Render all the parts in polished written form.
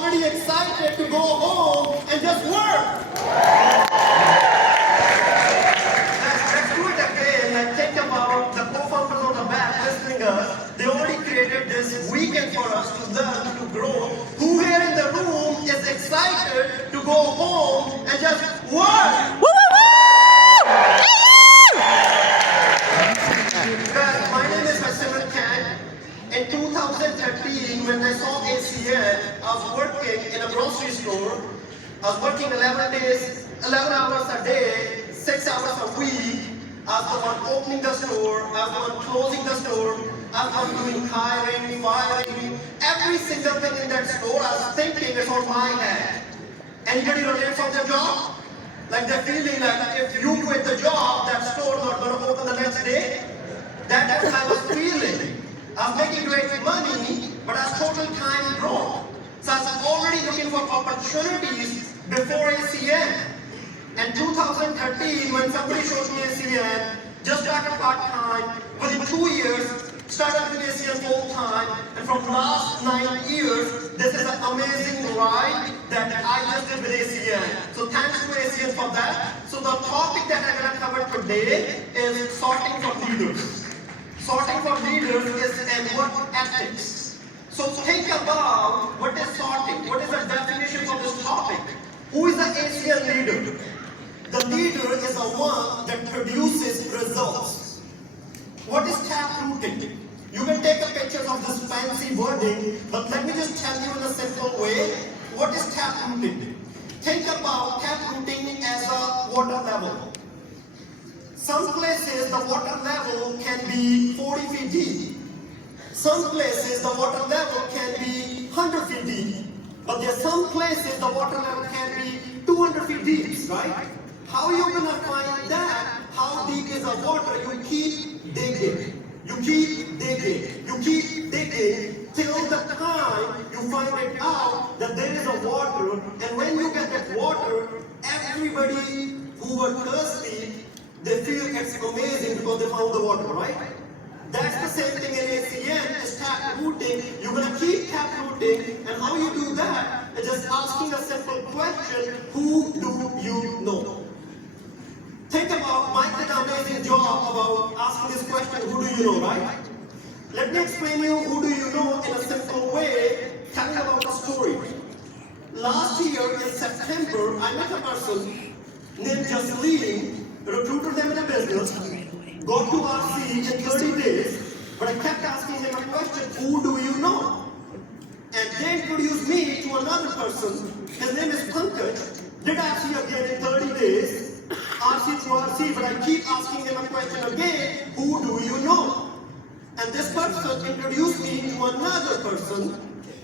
already excited to go home and just work. Let's do it again. Like, think about the co-founders on the back listening us. They already created this weekend for us to learn, to grow. Who here in the room is excited to go home and just work? My name is Kang. In 2013, when I saw ACN, I was working in a grocery store. I was working 11 hours a day, 6 hours a week. I was the one opening the store, I was the one closing the store, I was the one doing hiring, firing, every single thing in that store. I was thinking it's on my head. Anybody relate from their job? Like they're feeling like if you quit the job, that store not going to open the next day. That's what I was feeling. I was making great money, but I was total time broke. So I was already looking for opportunities before ACN. In 2013, when somebody showed me ACN, just started part-time, within 2 years, started with ACN full-time, and from last 9 years, this is an amazing ride that I just did with ACN. So thanks to ACN for that. So the topic that I'm going to cover today is sorting for leaders. Sorting for leaders is an work ethics. So think about what is sorting. What is the definition for this topic? Who is the ACN leader? The leader is the one that produces results. What is taprooting? You can take a picture of this fancy wording, but let me just tell you in a simple way, what is taprooting? Think about taprooting as a water level. Some places the water level can be 40 feet deep. Some places the water level can be 100 feet deep. But there are some places the water level can be 200 feet deep, right? How are you going to find that? How deep is the water? You keep digging. You keep digging. You keep digging till the time you find it out that there is a water. And when you get that water, everybody who were thirsty, they feel it's amazing because they found the water, right? That's the same thing in ACN, is taprooting. You're going to keep taprooting, and how you do that is just asking a simple question, who do you know? Think about Mike did an amazing job about asking this question, who do you know, right? Let me explain you who do you know in a simple way, telling about a story. Last year in September, I met a person named Jocelyn, recruited them in a business, got to RC in 30 days, but I kept asking him a question, who do you know? And they introduced me to another person, his name is Pankaj, did RC again in 30 days, RC to RC, but I keep asking him a question again, who do you know? And this person introduced me to another person,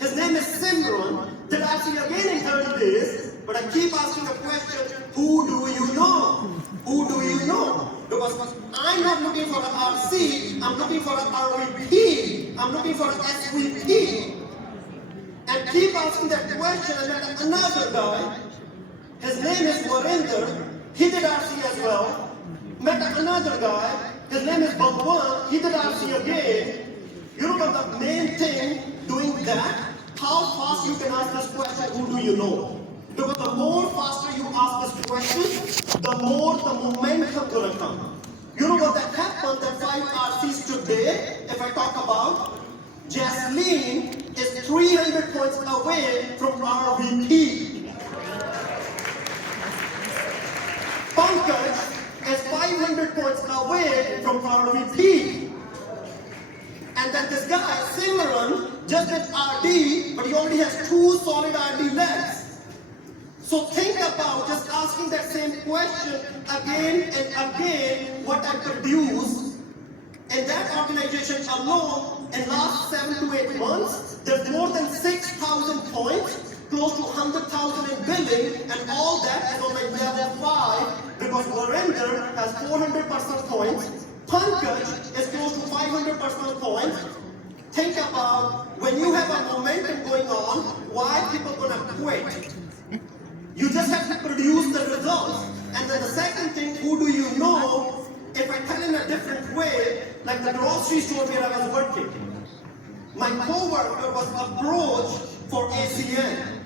his name is Simran, did RC again in 30 days, but I keep asking a question, who do you know? Who do you know? Because I'm not looking for an RC, I'm looking for an RVP, I'm looking for an SVP. And keep asking that question, and then another guy, his name is Marinder, he did RC as well. Met another guy, his name is Bhagwan, he did RC again. You know what the main thing doing that? How fast you can ask this question, who do you know? Because the more faster you ask this question, the more the momentum gonna come. You know what that happened, that 5 RCs today, if I talk about, Jasleen is 300 points away from RVP. Pankaj is 500 points away from RVP. And then this guy, Simran, just did RD, but he already has 2 solid RD legs. So think about just asking that same question again and again, what I produce. In that organization alone, in last 7 to 8 months, there's more than 6,000 points, close to 100,000 in billing, and all that is on my level 5, because Narendra has 400 personal points, Pankaj is close to 500 personal points. Think about when you have a momentum going on, why people gonna quit? You just have to produce the results. And then the second thing, who do you know? If I tell in a different way, like the grocery store where I was working, my co-worker was approached for ACN.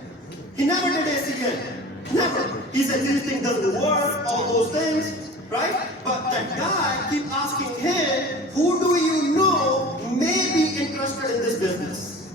He never did ACN. Never. He said this thing doesn't work, all those things, right? But that guy keep asking him, who do you know may be interested in this business?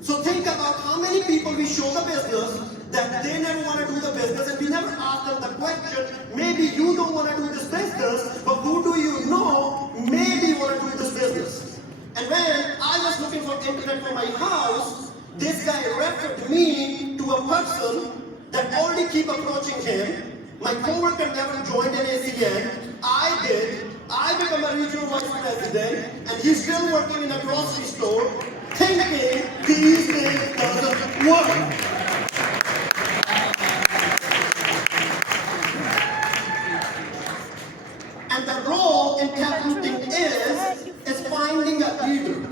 So think about how many people we show the business that they never want to do the business, and we never ask them the question, maybe you don't want to do this business, but who do you know maybe want to do this business? And when I was looking for internet for my house, this guy referred me to a person that already keep approaching him. My coworker never joined an ACN. I did. I became a regional vice president, and he's still working in a grocery store, thinking these things doesn't work. And the role in taprooting is finding a leader.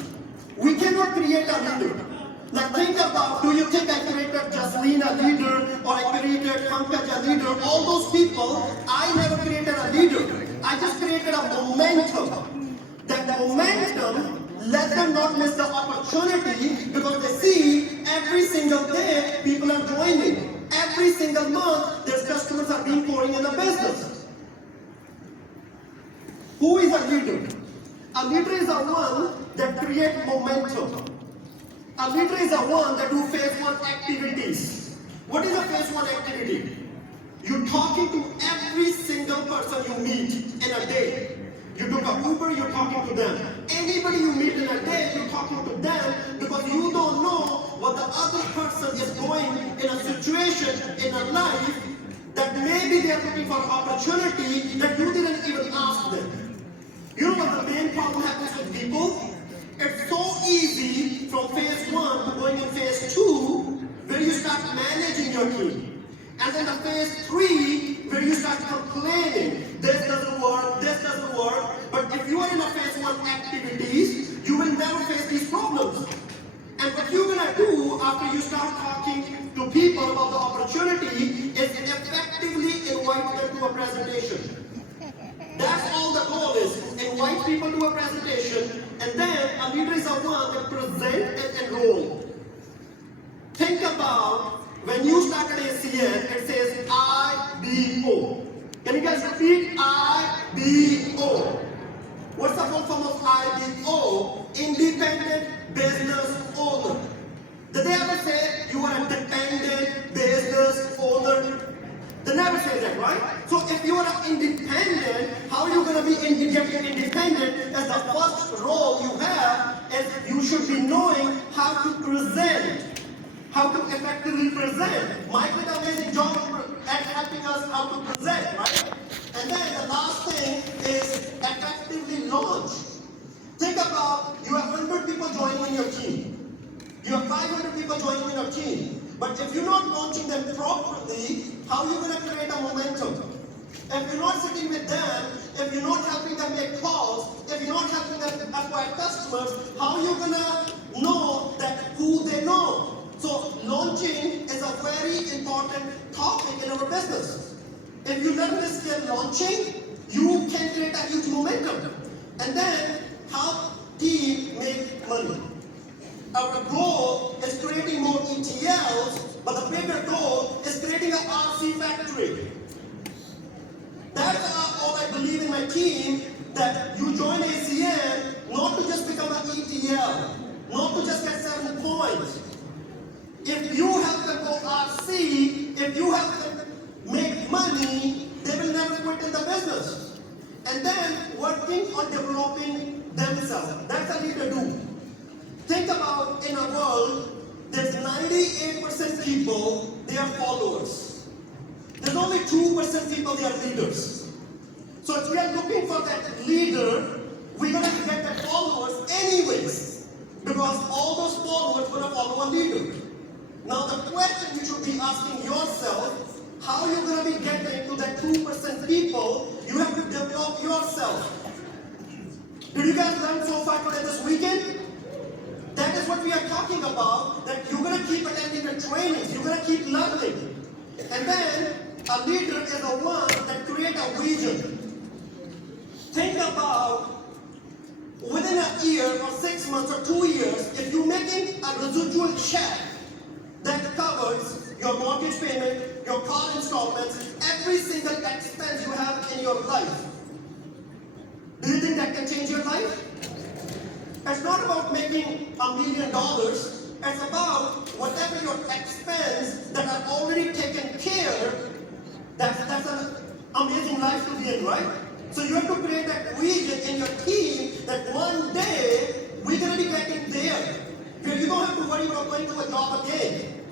We cannot create a leader. Now think about, do you think I created Jasleen a leader, or I created Pankaj a leader? All those people, I never created a leader. I just created a momentum. That momentum let them not miss the opportunity, because they see every single day people are joining. Every single month, their customers are being pouring in the business. Who is a leader? A leader is the one that creates momentum. A leader is the one that do phase 1 activities. What is a phase 1 activity? You're talking to every single person you meet in a day. You took an Uber, you're talking to them. Anybody you meet in a day, you're talking to them, because you don't know what the other person is going in a situation, in a life, that maybe they're looking for opportunity that you didn't even ask them. You know what the main problem happens with people? It's so easy from phase 1 to going in phase 2, where you start managing your team. And then the phase 3, where you start complaining, this doesn't work, this doesn't work. But if you are in a phase 1 activities, you will never face these problems. And what you're gonna do after you start talking to people about the opportunity is effectively invite them to a presentation. That's all the goal is. Invite people to a presentation, and then a leader is the one that present and enroll. Think about when you started ACN, it says IBO. Can you guys repeat? IBO. What's the full form of IBO? Independent Business Owner. Did they ever say you are a dependent business owner? They never say that, right? So if you are independent, how are you going to be getting independent? As the first role you have is you should be knowing how to present, how to effectively present. Mike did an amazing job at helping us how to present, right? And then the last thing is effectively launch. Think about, you have 100 people joining in your team. You have 500 people joining in your team. But if you're not launching them properly, how are you going to create a momentum? If you're not sitting with them, if you're not helping them make calls, if you're not helping them acquire customers, how are you going to know that who they know? So launching is a very important topic in our business. If you learn this skill launching, you can create a huge momentum. And then help team make money. Our goal is creating more ETLs, but the bigger goal is creating an RC factory. That's all I believe in my team, that you join ACN not to just become an ETL, not to just get 7 points. If you help them go RC, if you help them make money, they will never quit in the business. And then working on developing themselves. That's a leader do. Think about in a world, there's 98% people, they are followers. There's only 2% people, they are leaders. So if we are looking for that leader, we're going to get that followers anyways. Because all those followers will follow a leader. Now the question you should be asking yourself, how are you going to be getting to that 2% people? You have to develop yourself. Did you guys learn so far today this weekend? That is what we are talking about, that you're going to keep attending the trainings, you're going to keep learning. And then a leader is the one that creates a vision. Think about within a year or 6 months or 2 years, if you're making a residual check that covers bills, your mortgage payment, your car installments, every single expense you have in your life. Do you think that can change your life? It's not about making $1 million. It's about whatever your expense that are already taken care. That's an amazing life to be in, right? So you have to create that vision in your team that one day we're going to be getting there. Where you don't have to worry about going to a job again.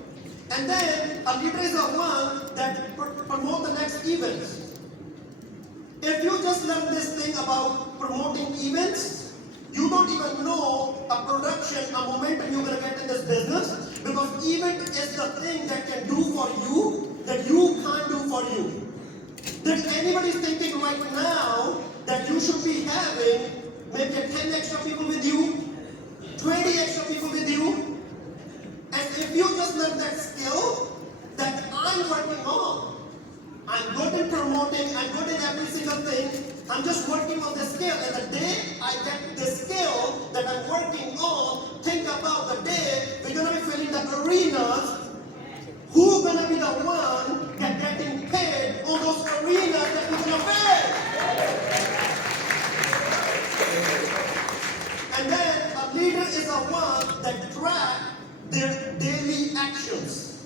And then a leader is the one that promote the next events. If you just learn this thing about promoting events, you don't even know a production, a momentum you're going to get in this business, because event is the thing that can do for you that you can't do for you. That anybody's thinking right now that you should be having maybe 10 extra people with you, 20 extra people with you, and if you just learn that skill that I'm working on, I'm good in promoting, I'm good in every single thing, I'm just working on the skill, and the day I get the skill that I'm working on, think about the day we're going to be filling the arenas. Who's going to be the one getting paid on those arenas that we're going to fill? And then a leader is the one that tracks their daily actions.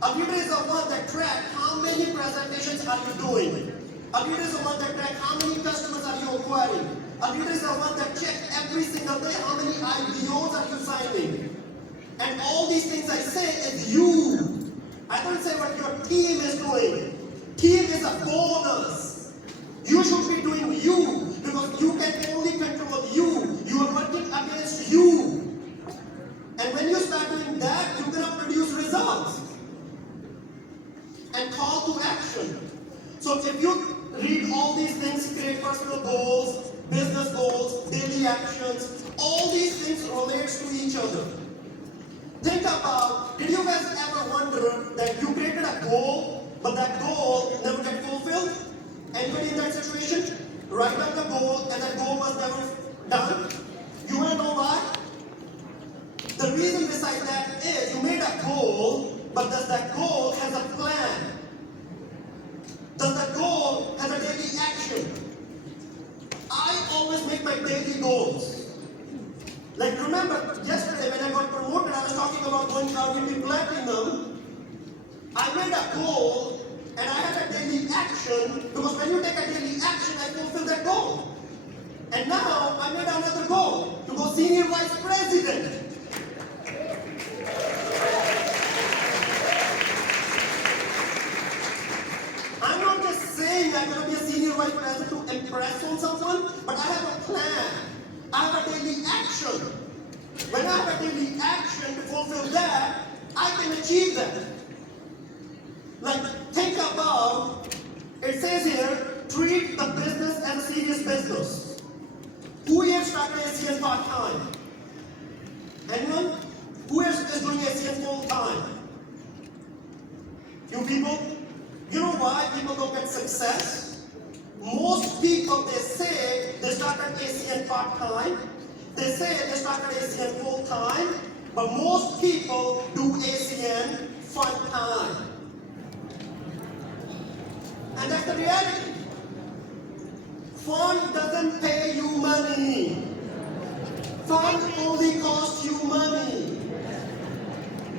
A leader is the one that tracks how many presentations are you doing. A leader is the one that tracks how many customers are you acquiring. A leader is the one that checks every single day how many IPOs are you signing. And all these things I say is you. I don't say what your team is doing. Team is a bonus. You should be doing you, because you can only control you. You are working against you. And when you start doing that, you're going to produce results. And call to action. So if you read all these things, create personal goals, business goals, daily actions, all these things relate to each other. Think about, did you guys ever wonder that you created a goal, but that goal never got fulfilled? Anybody in that situation? Write down the goal, and that goal was never done. You want to know why? The reason beside that is you made a goal, but does that goal has a plan? Does that goal has a daily action? I always make my daily goals. Like remember, yesterday when I got promoted, I was talking about going RVP Platinum. I made a goal, and I had a daily action, because when you take a daily action, I fulfill that goal. And now, I made another goal, to go Senior Vice President. I'm not just saying I'm going to be a Senior Vice President to impress on someone, but I have a plan. I have a daily action. When I have a daily action to fulfill that, I can achieve that. Like, think about, it says here, treat the business as a serious business. Who here started ACN part-time? Anyone? Who else is doing ACN full-time? Few people? You know why people don't get success? Most people, they say they started ACN part-time. They say they started ACN full-time. But most people do ACN fun-time. And that's the reality. Fun doesn't pay you money. Fun only costs you money.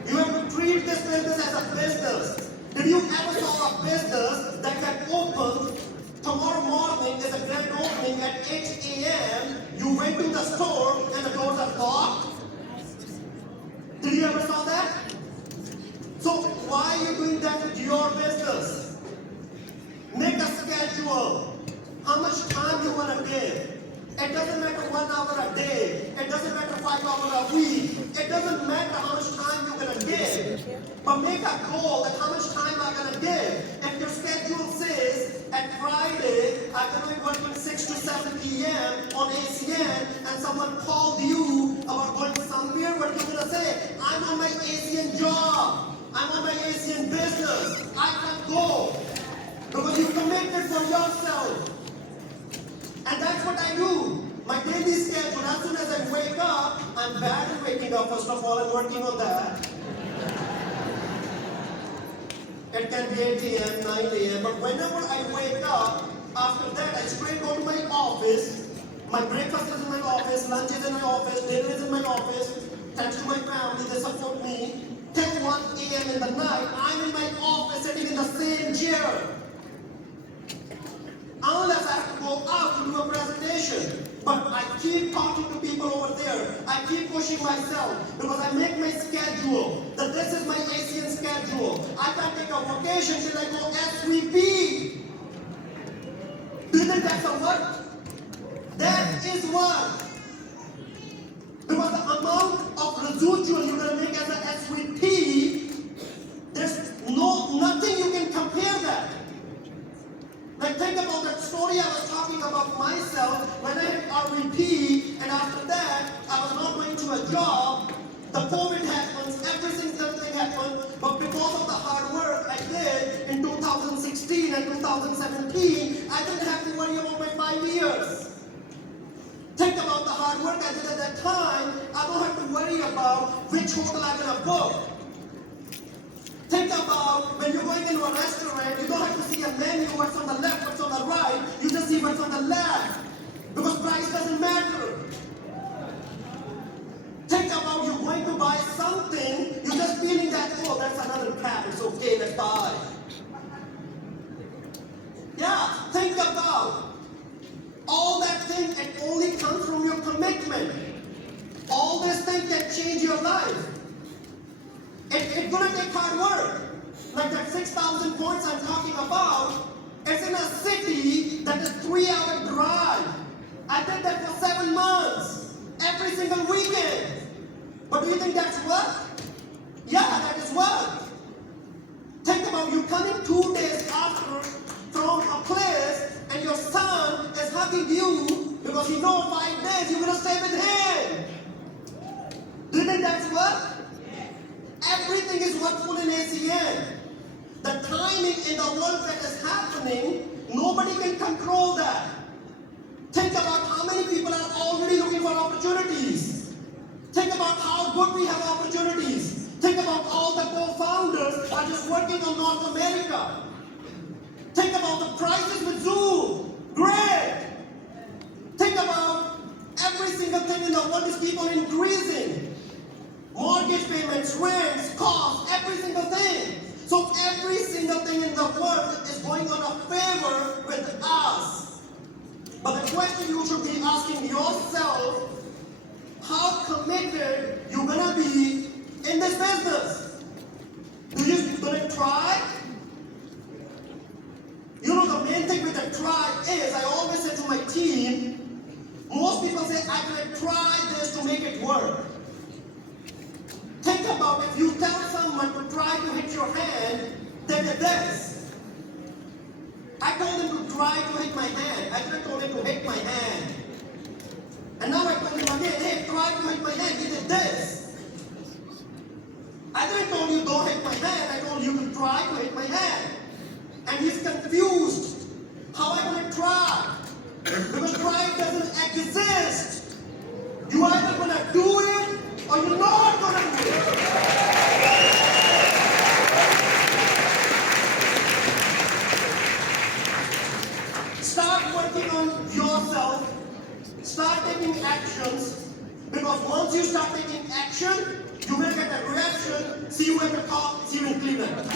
You have to treat this business as a business. Did you ever saw a business that got opened tomorrow morning is a grand opening at 8 a.m. You went to the store and the doors are locked? Did you ever saw that? So why are you doing that with your business? Make a schedule. How much time you want to give. It doesn't matter 1 hour a day. It doesn't matter 5 hours a week. It doesn't matter how much time you're going to give. But make a goal that how much time I'm going to give. If your schedule says at Friday, I'm going to be working 6 to 7 p.m. on ACN, and someone called you about going somewhere, what are you going to say? I'm on my ACN job. I'm on my ACN business. I can't go. Because you committed for yourself. And that's what I do. My daily schedule, as soon as I wake up, I'm bad at waking up, first of all, I'm working on that. It can be 8 a.m., 9 a.m. But whenever I wake up, after that I straight go to my office. My breakfast is in my office, lunch is in my office, dinner is in my office. Thanks to my family, they support me. 10, 1 a.m. in the night, I'm in my office sitting in the same chair. Unless I have to go out to do a presentation. But I keep talking to people over there. I keep pushing myself because I make my schedule. That this is my ACN schedule. I can't take a vacation till I go SVP. Do you think that's a work? That is work. Because the amount of residual you're going to make as an SVP, there's nothing you can compare that. Like think about that story I was talking about myself when I hit RVP, and after that I was not going to a job. The COVID happens, every single thing happened, but because of the hard work I did in 2016 and 2017, I didn't have to worry about my 5 years. Think about the hard work I did at that time. I don't have to worry about which hotel I'm going to book. Think about when you're going into a restaurant, you don't have to see a menu, what's on the left, what's on the right. You just see what's on the left. Because price doesn't matter. Think about you going to buy something, you're just feeling that, oh, that's another cap, it's okay, let's buy. Yeah, think about all that thing, it only comes from your commitment. All these things can change your life. It's gonna take hard work. Like that 6,000 points I'm talking about, it's in a city that is 3-hour drive. I did that for 7 months, every single weekend. But do you think that's work? Yeah, that is work. Think about you coming 2 days after from a place and your son is hugging you because you know 5 days you're gonna stay with him. Do you think that's work? Everything is workful in ACN. The timing in the world that is happening, nobody can control that. Think about how many people are already looking for opportunities. Think about how good we have opportunities. Think about all the co-founders are just working on North America. Think about the prices with Zoom. Great. Think about every single thing in the world is keep on increasing. Mortgage payments, rents, costs, every single thing. So every single thing in the world is going on a favor with us. But the question you should be asking yourself, how committed you gonna be in this business? Do you gonna try? You know the main thing with the try is, I always say to my team, most people say, I'm gonna try this to make it work. Think about if you tell someone to try to hit your hand, they did this. I told him to try to hit my hand. I didn't told him to hit my hand. And now I told him again, hey, try to hit my hand. He did this. I didn't told you don't hit my hand. I told you to try to hit my hand. And he's confused. How am I going to try? Because try doesn't exist. You either going to do it or you're not going to do it. Start working on yourself. Start taking actions. Because once you start taking action, you will get a reaction. See you at the top. See you in Cleveland.